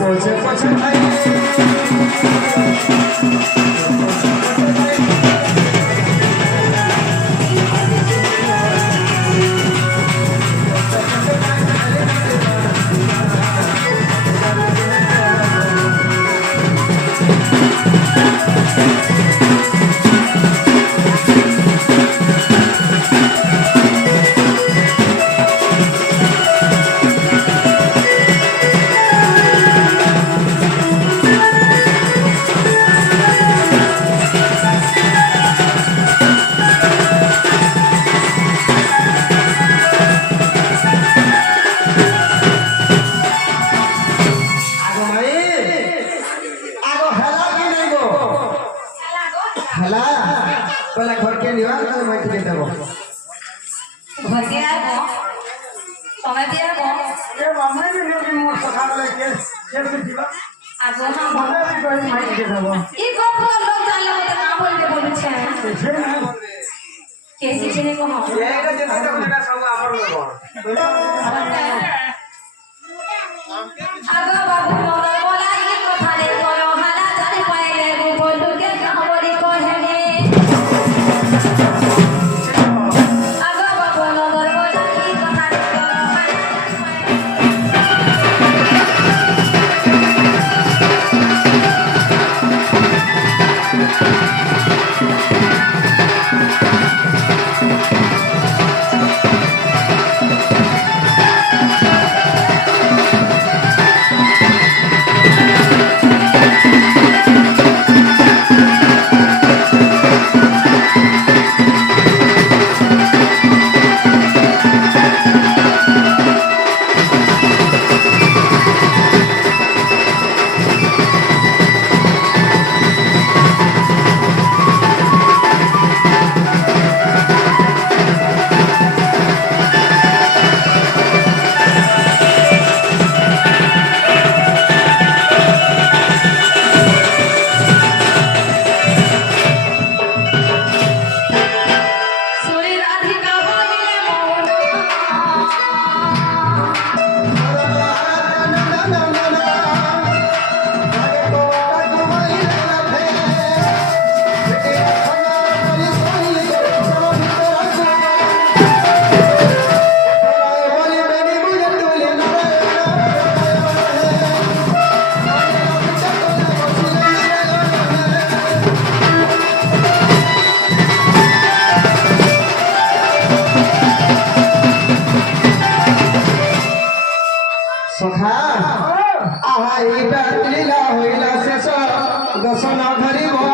পৌঁছে পৌঁছে ভাই हेला पहले घर के निवा तो मैं ठीक देबो घर के आबो समय दिया को ए मामा भी लोग मोर सखा वाला के दिवा आगो हम मामा भी कोई मैं ठीक देबो ई गप लोग जानो तो ना बोल के बोलु छे छे ना कैसे छे को हम एटा जे तो लगा सब हमर लोग आगो बाबू मोर बोला ई कथा रे करो हाला धरे पाएले बोलु के हमरी कहे आगो बाबू मोर बोला ई कथा रे करो हाला सुरी राधिका बोले सखा आहा एटा लीला होइला शेष दर्शन धरिबो